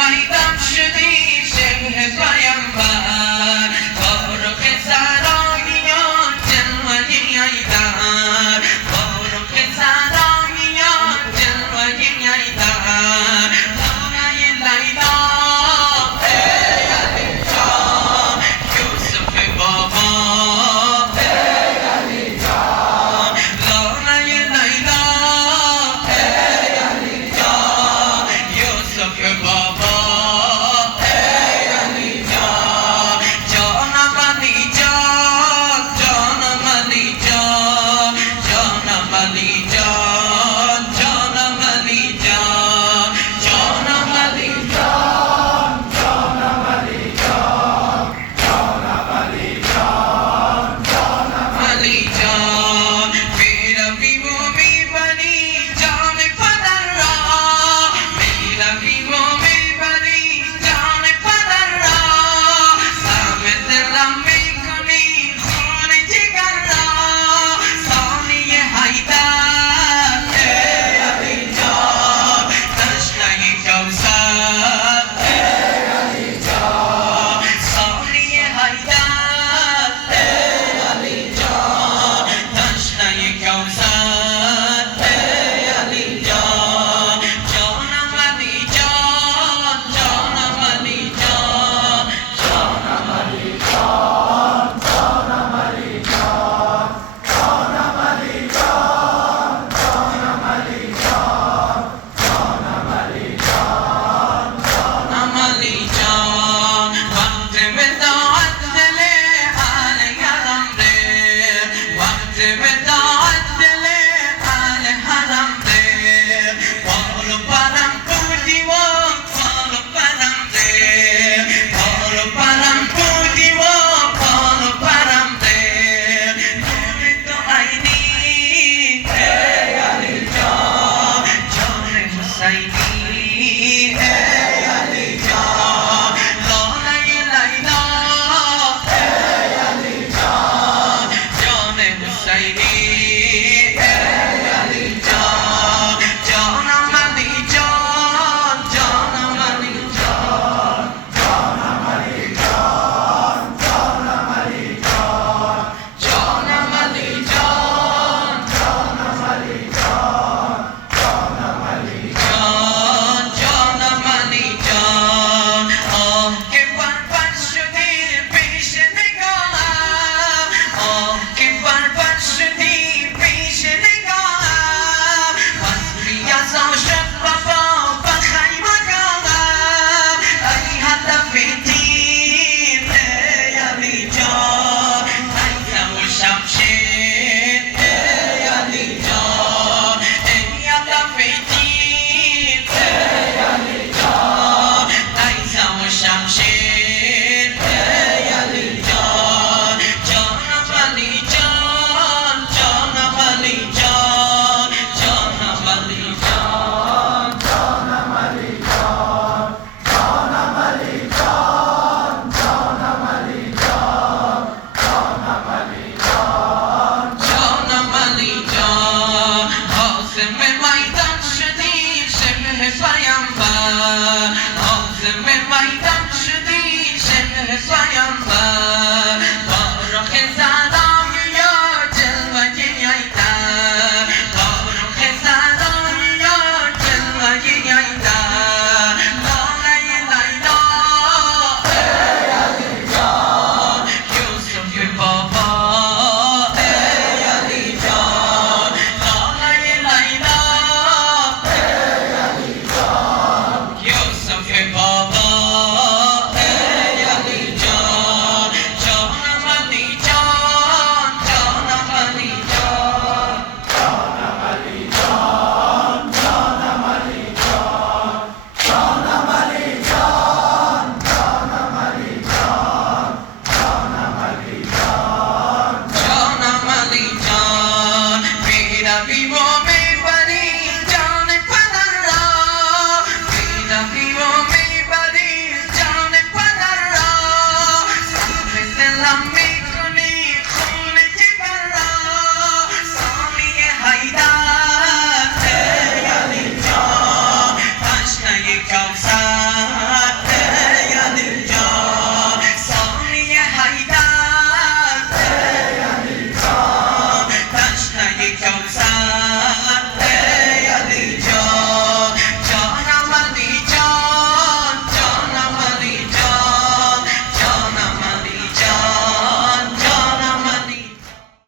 میدان شدی شبه پیامبر فاروق سراییان جلوه ایدر فاروق سراییان جلوه ایدر خانه لیلا ای علی جان یوسف بابا ای علی جان خانه لیلا ای علی جان یوسف بابا ای علی جان جانم علی جان جانم علی جان جانم علی جان جانم علی جان جانم علی جان جانم علی جان جانم علی جان جانم علی جان میروی و میبری جان پدر را میروی و میبری جان پدر را سهم دلم میکنی خون جگر را ثانی حیدر ای علی جان تشنه کوثر ای علی جان ثانی حیدر ای علی جان تشنه کوثر ای علی جان جانم علی جان جانم علی جان جانم علی جان جانم علی جان جانم علی جان جانم علی جان جانم علی جان جانم علی جان وقت وداعت دل اهل حرم ره وقت وداعت دل اهل حرم ره پارو پرم بودی و پارو پرم ره پارو پرم بودی و پارو پرم ره نور تو عینی ای علی جان جان حسینی ای علی جان خانه لیلا ای علی جان جان حسینی ای علی جان جانم علی جان جانم علی جان جانم علی جان جانم علی جان جانم علی جان جانم علی جان جانم علی جان جانم علی جان آه که برباد شدی پیش نگاهم آه که برباد شدی پیش نگاهم وصلی از عاشق وفا بخیمگاهم ای هدف دین ای علی جان نیزه و شمشیر ای علی جان ای هدف دین ای علی جان نیزه و شمشیر ای علی جان جانم علی جان جانم علی جان جانم علی جان جانم علی جان جانم علی جان جانم علی جان جانم علی جان جانم علی جان قاسم میدان شدی شبه پیامبر قاسم میدان شدی شبه پیامبر فاروق سراییا جلوه ایدر فاروق سراییا جلوه ایدر خانه لیلا ای علی جان یوسف بابا ای علی جان خانه لیلا ای علی جان یوسف بابا ای علی جان جانم علی جان جانم علی جان جانم علی جان جانم علی جان جانم علی جان جانم علی جان جانم علی جان جانم علی جان میروی و